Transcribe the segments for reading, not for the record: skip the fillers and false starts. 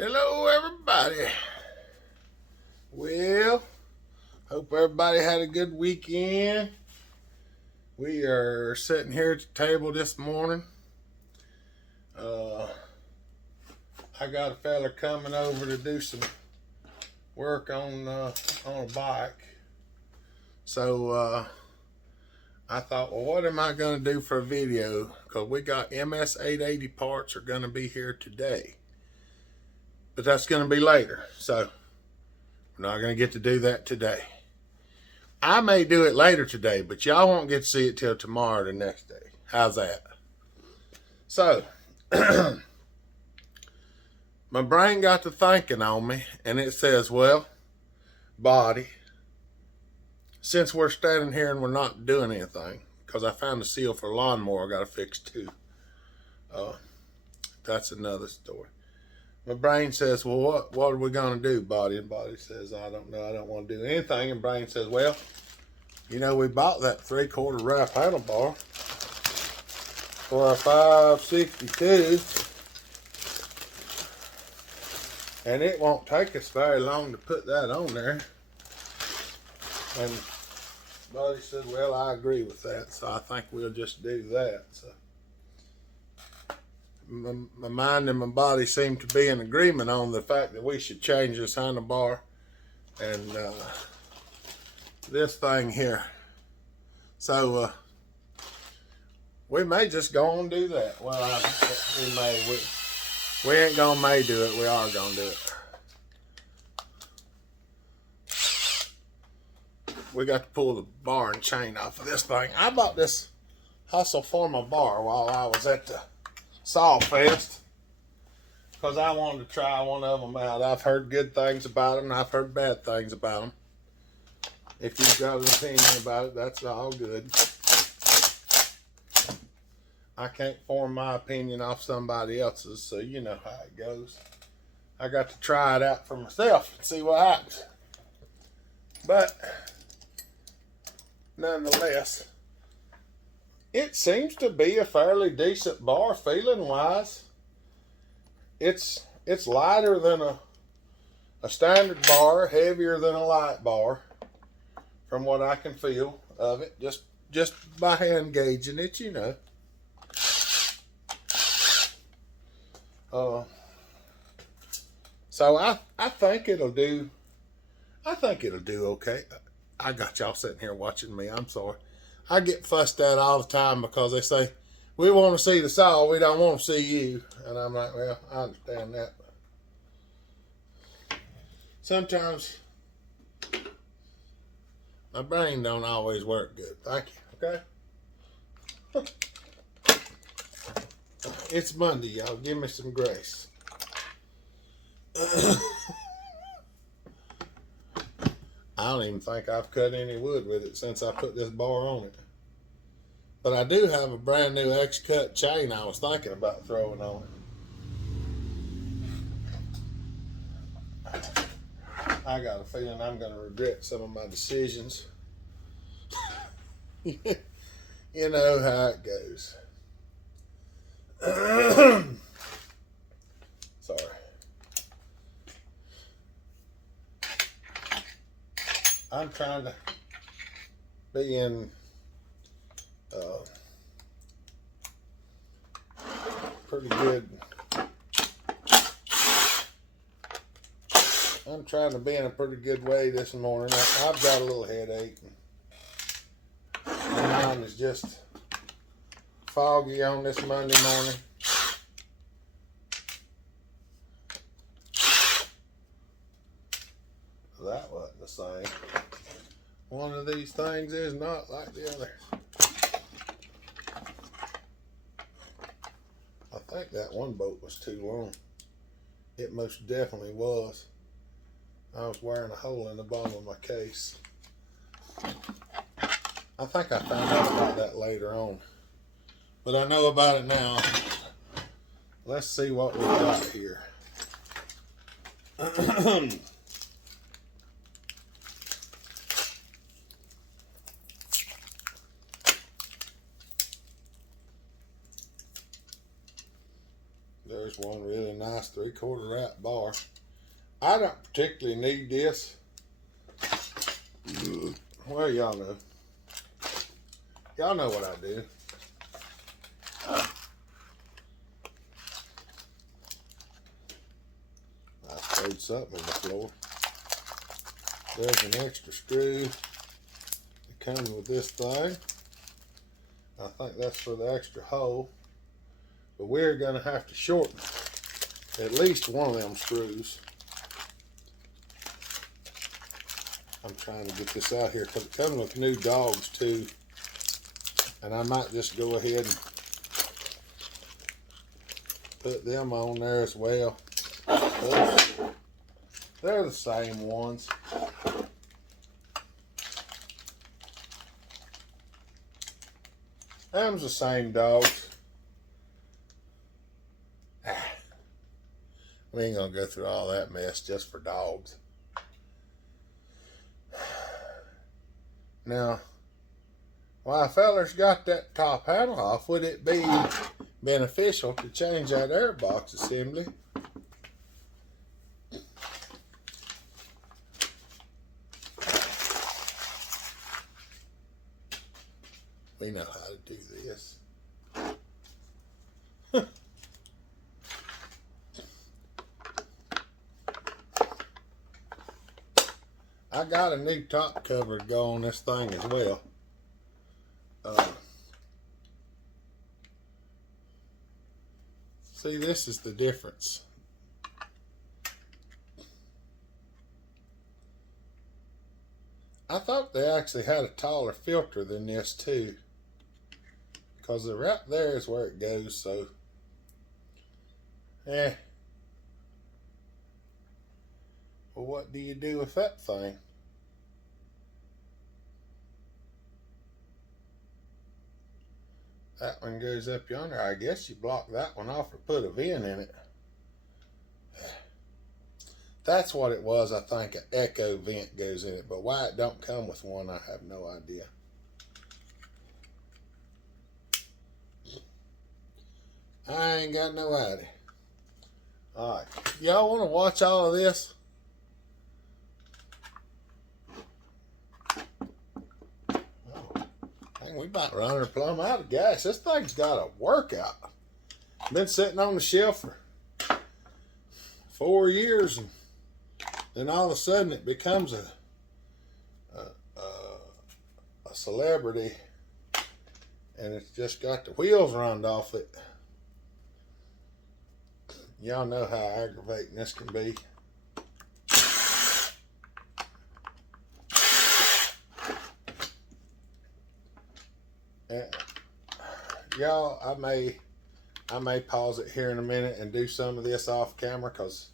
Hello, everybody. Well, hope everybody had a good weekend. We are sitting here at the table this morning. I got a fella coming over to do some work on a bike. So I thought, well, what am I going to do for a video? Because we got MS-880 parts are going to be here today. But that's going to be later. So we're not going to get to do that today. I may do it later today, but y'all won't get to see it till tomorrow or the next day. How's that? So, my brain got to thinking on me, and it says, well, body, since we're standing here and we're not doing anything, because I found a seal for a lawnmower I got to fix too. That's another story. My brain says, well, what are we going to do, body? And body says, I don't know. I don't want to do anything. And brain says, well, you know, we bought that 3/4 wrap handlebar for a 562. And it won't take us very long to put that on there. And body said, well, I agree with that. So I think we'll just do that. So my mind and my body seem to be in agreement on the fact that we should change this handlebar and this thing here. So we may just go on and do that. Well, we may. We ain't gonna may do it. We are gonna do it. We got to pull the bar and chain off of this thing. I bought this Husqvarna bar while I was at the Saw Fest because I wanted to try one of them out. I've heard good things about them, and I've heard bad things about them. If you've got an opinion about it, that's all good. I can't form my opinion off somebody else's, so you know how it goes. I got to try it out for myself and see what happens. But nonetheless, it seems to be a fairly decent bar feeling wise. It's lighter than a standard bar, heavier than a light bar, from what I can feel of it, just by hand gauging it, you know. So I think it'll do. I think it'll do okay. I got y'all sitting here watching me. I'm sorry. I get fussed at all the time because they say, we want to see the saw, we don't want to see you. And I'm like, well, I understand that. Sometimes my brain don't always work good. Thank you, okay? It's Monday, y'all. Give me some grace. I don't even think I've cut any wood with it since I put this bar on it. But I do have a brand new X-cut chain I was thinking about throwing on it. I got a feeling I'm going to regret some of my decisions. You know how it goes. Sorry. I'm trying to be in pretty good. I'm trying to be in a pretty good way this morning. I've got a little headache. My mind is just foggy on this Monday morning. That wasn't the same. One of these things is not like the other. I think that one bolt was too long. It most definitely was. I was wearing a hole in the bottom of my case. I think I found out about that later on. But I know about it now. Let's see what we got here. There's one really nice 3/4 wrap bar. I don't particularly need this. Well, y'all know. Y'all know what I do. I throwed something on the floor. There's an extra screw that comes with this thing. I think that's for the extra hole. But we're going to have to shorten at least one of them screws. I'm trying to get this out here because it comes with new dogs too. And I might just go ahead and put them on there as well. They're the same ones. Them's the same dogs. We ain't gonna go through all that mess just for dogs. Now, while fellas got that top handle off, would it be beneficial to change that air box assembly? We know how to do this. I got a new top cover to go on this thing as well. See, this is the difference. I thought they actually had a taller filter than this too, because right there is where it goes. So, well, what do you do with that thing? That one goes up yonder. I guess you block that one off or put a vent in it. That's what it was. I think an echo vent goes in it, but why it don't come with one, I have no idea. I ain't got no idea. All right, y'all want to watch all of this? We about running plumb out of gas. This thing's got a workout. Been sitting on the shelf for 4 years, and then all of a sudden it becomes a celebrity, and it's just got the wheels runned off it. Y'all know how aggravating this can be. Y'all, I may pause it here in a minute and do some of this off camera, because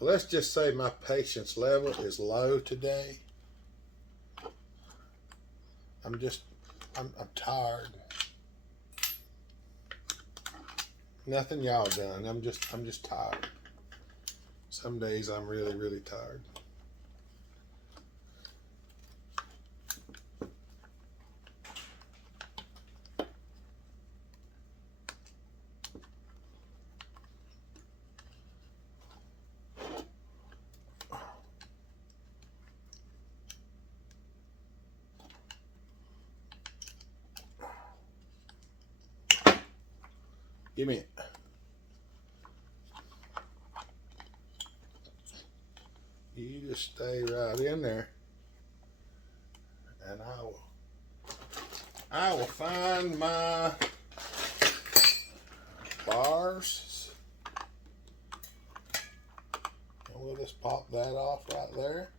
let's just say my patience level is low today. I'm tired. Nothing y'all done. I'm just tired. Some days I'm really, really tired. Give me it. You just stay right in there, and I will find my bars, and we'll just pop that off right there.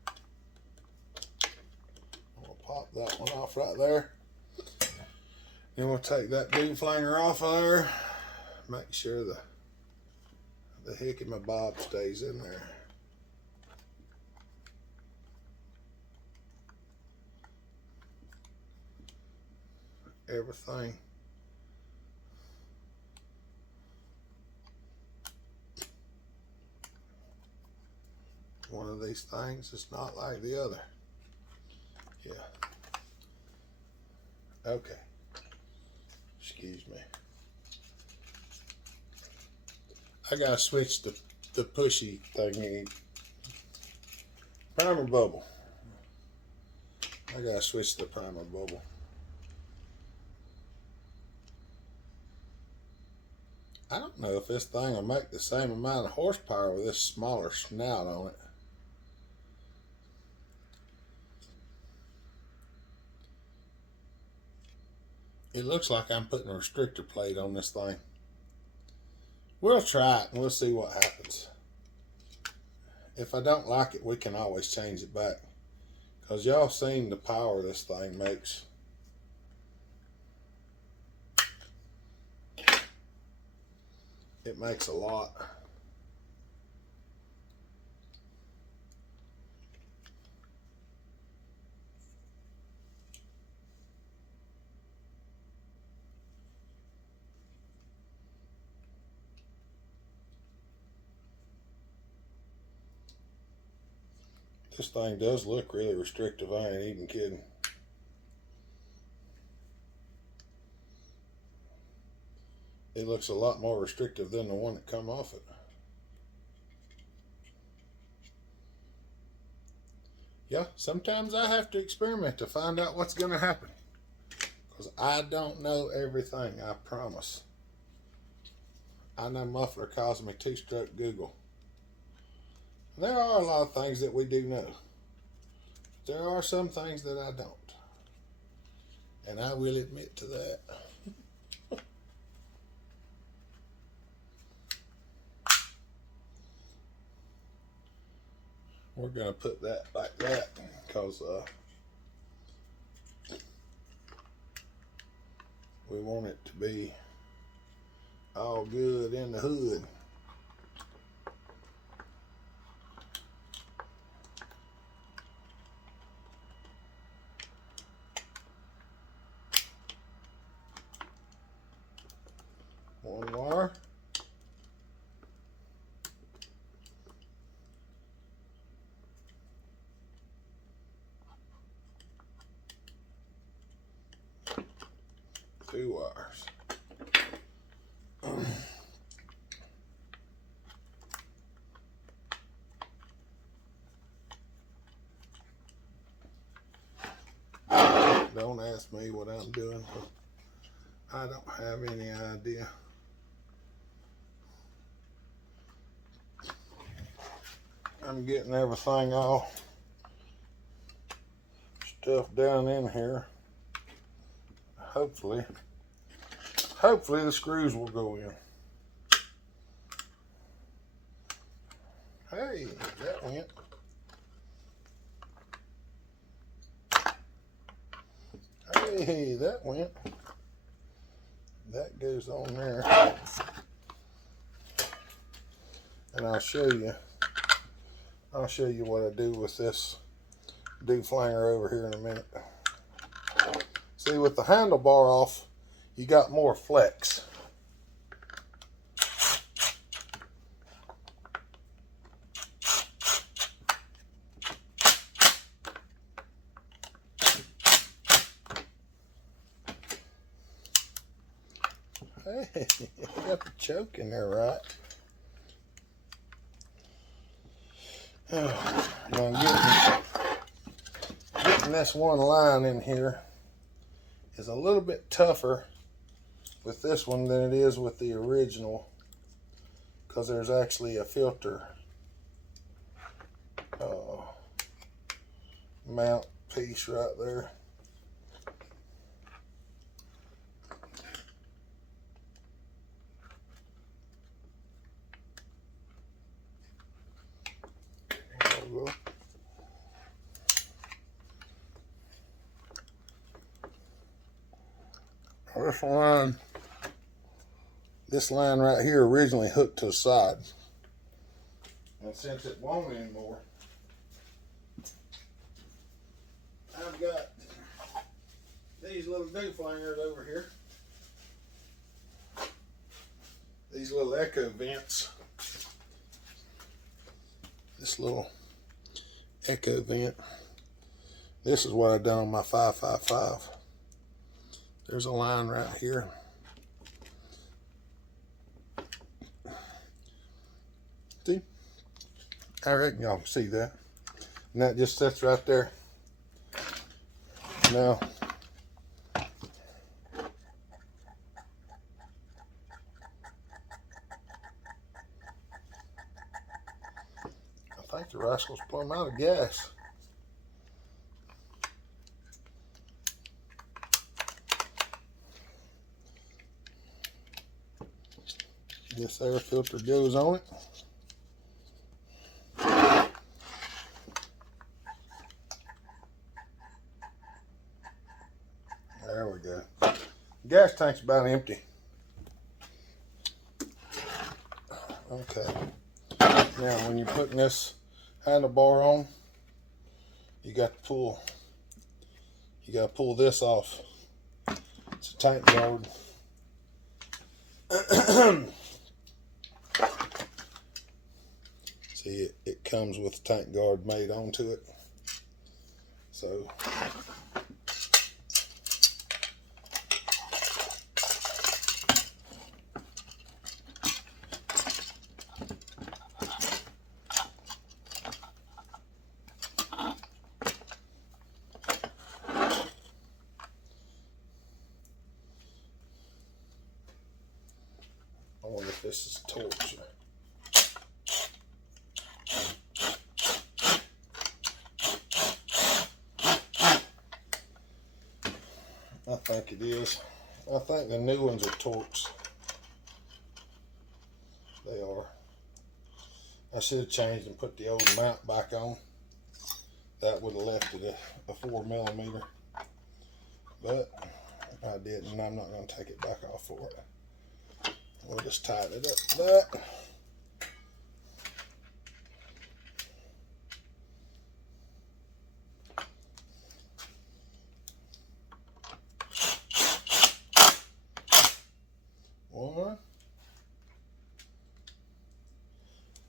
We'll pop that one off right there. Then we'll take that beam flanger off of there. Make sure the hick in my bob stays in there. Everything. One of these things is not like the other. Yeah. Okay. Excuse me. I gotta switch the pushy thingy. Primer bubble. I gotta switch the primer bubble. I don't know if this thing will make the same amount of horsepower with this smaller snout on it. It looks like I'm putting a restrictor plate on this thing. We'll try it and we'll see what happens. If I don't like it, we can always change it back. Because y'all seen the power this thing makes. It makes a lot. This thing does look really restrictive, I ain't even kidding. It looks a lot more restrictive than the one that come off it. Yeah, sometimes I have to experiment to find out what's going to happen. Because I don't know everything, I promise. I know Muffler calls me two-stroke Google. There are a lot of things that we do know. There are some things that I don't. And I will admit to that. We're going to put that like that because we want it to be all good in the hood. One wire. Two wires. Don't ask me what I'm doing. I don't have any idea. I'm getting everything all stuffed down in here. Hopefully the screws will go in. Hey, that went. Hey, that went. That goes on there. And I'll show you what I do with this deflanger over here in a minute. See, with the handlebar off, you got more flex. Hey, I got the choke in there right. Now getting this one line in here is a little bit tougher with this one than it is with the original, because there's actually a filter mount piece right there. This line right here originally hooked to the side, and since it won't anymore, I've got these little deflangers over here, these little echo vents. This little echo vent, this is what I've done on my 555. There's a line right here empty. I reckon y'all can see that. And that just sits right there. Now, I think the rascal's plumb out of gas. This air filter goes on it. There we go. Gas tank's about empty. Okay. Now, when you're putting this handlebar on, you got to pull. You got to pull this off. It's a tank guard. See, it comes with a tank guard made onto it. So, I wonder if this is a torch. I think it is. I think the new ones are torques. They are. I should have changed and put the old mount back on. That would have left it a 4mm. But I didn't, and I'm not going to take it back off for it. We'll just tighten it up like that. One.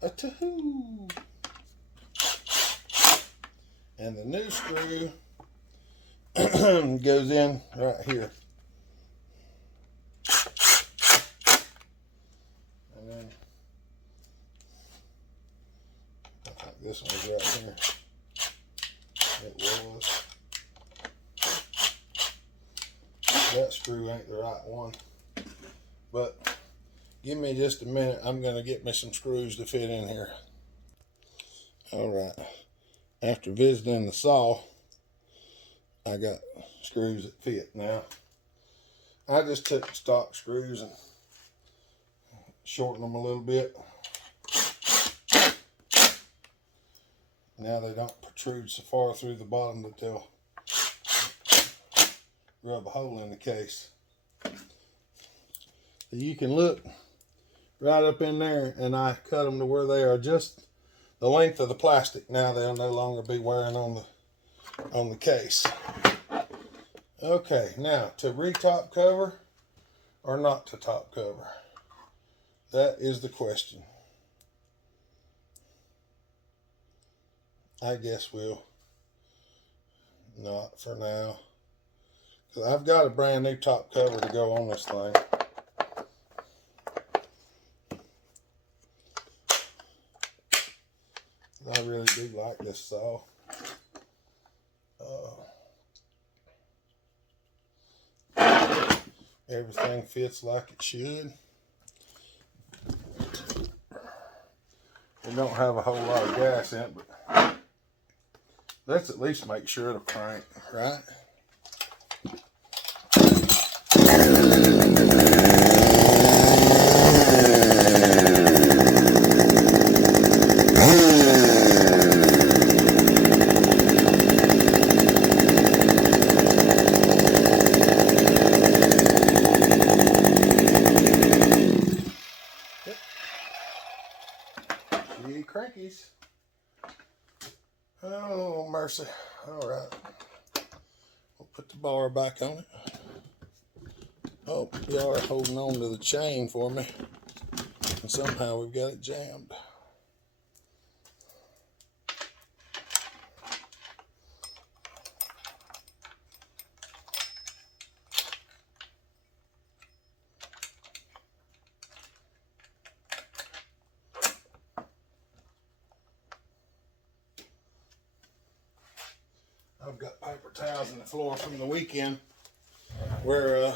A two. And the new screw goes in right here. And then I think this one's right here. It was. That screw ain't the right one. But give me just a minute. I'm going to get me some screws to fit in here. All right. After visiting the saw, I got screws that fit. Now, I just took stock screws and shortened them a little bit. Now they don't protrude so far through the bottom that they'll rub a hole in the case. So you can look right up in there, and I cut them to where they are just the length of the plastic. Now they'll no longer be wearing on the case. Okay, now to re-top cover or not to top cover? That is the question. I guess we'll not for now. Because I've got a brand new top cover to go on this thing. I really do like this saw. Everything fits like it should. It don't have a whole lot of gas in it, but let's at least make sure it'll crank, right? Crankies. Oh, mercy. All right. We'll put the bar back on it. Oh, y'all are holding on to the chain for me. And somehow we've got it jammed. paper towels on the floor from the weekend where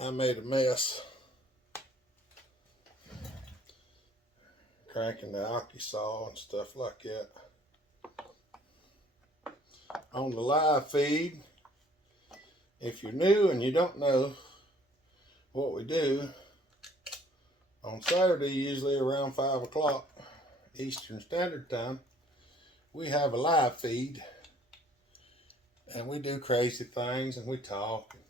I made a mess cranking the alky saw and stuff like that. On the live feed, if you're new and you don't know what we do, on Saturday, usually around 5 o'clock Eastern Standard Time, we have a live feed and we do crazy things and we talk and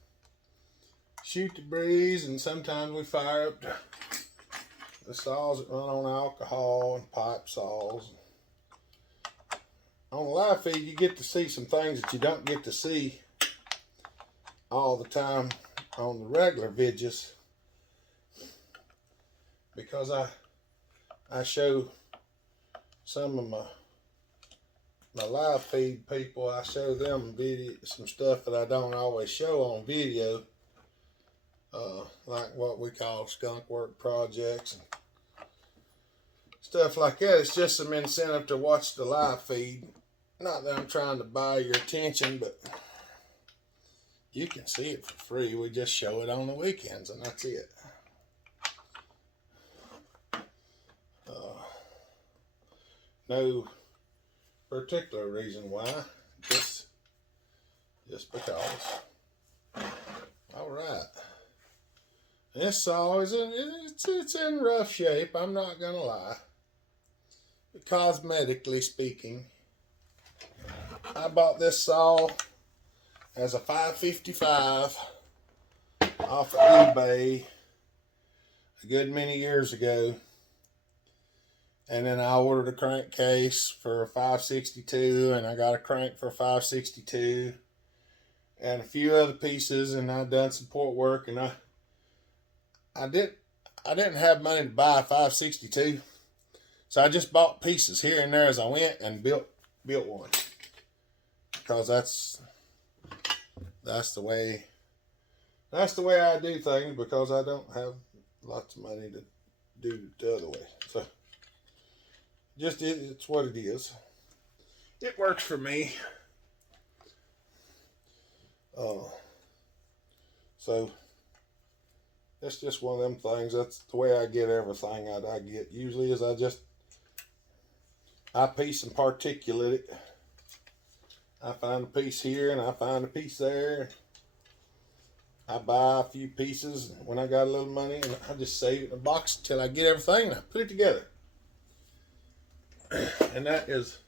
shoot the breeze, and sometimes we fire up the saws that run on alcohol and pipe saws. On the live feed, you get to see some things that you don't get to see all the time on the regular videos, because I show some of my live feed people, I show them some stuff that I don't always show on video, like what we call skunk work projects and stuff like that. It's just some incentive to watch the live feed. Not that I'm trying to buy your attention, but you can see it for free. We just show it on the weekends, and that's it. No particular reason why, just because. All right. This saw is it's in rough shape. I'm not gonna lie. Cosmetically speaking, I bought this saw as a 555 off of eBay a good many years ago. And then I ordered a crankcase for a 562, and I got a crank for a 562, and a few other pieces, and I done some port work, and I didn't have money to buy a 562, so I just bought pieces here and there as I went and built one, because that's the way I do things, because I don't have lots of money to do the other way. So it's what it is. It works for me. So that's just one of them things. That's the way I get everything I get. Usually is I piece and particulate it. I find a piece here and I find a piece there. I buy a few pieces when I got a little money, and I just save it in a box until I get everything and I put it together. And that is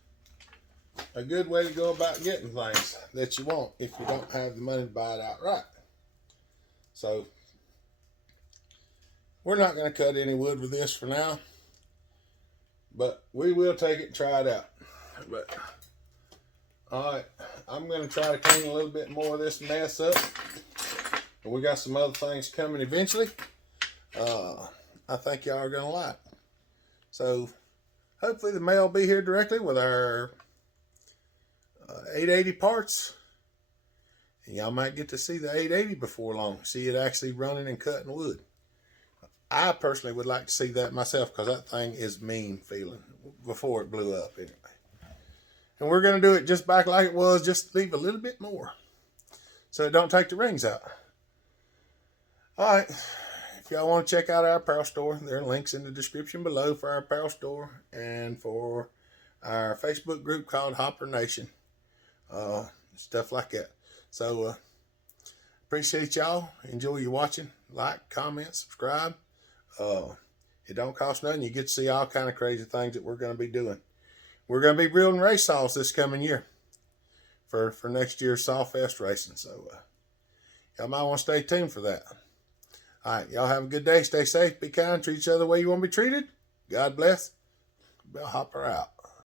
a good way to go about getting things that you want if you don't have the money to buy it outright. So we're not going to cut any wood with this for now, but we will take it and try it out. But all right, I'm going to try to clean a little bit more of this mess up, and we got some other things coming eventually. I think y'all are going to like. So hopefully the mail will be here directly with our 880 parts. And y'all might get to see the 880 before long. See it actually running and cutting wood. I personally would like to see that myself, because that thing is mean feeling before it blew up anyway. And we're going to do it just back like it was, just leave a little bit more so it don't take the rings out. All right. If y'all want to check out our apparel store, there are links in the description below for our apparel store and for our Facebook group called Hopper Nation. Stuff like that. So appreciate y'all. Enjoy you watching. Like, comment, subscribe. It don't cost nothing. You get to see all kind of crazy things that we're going to be doing. We're going to be building race saws this coming year for next year's Saw Fest racing. So y'all might want to stay tuned for that. All right, y'all have a good day. Stay safe, be kind, treat each other the way you want to be treated. God bless. Bill Hopper out.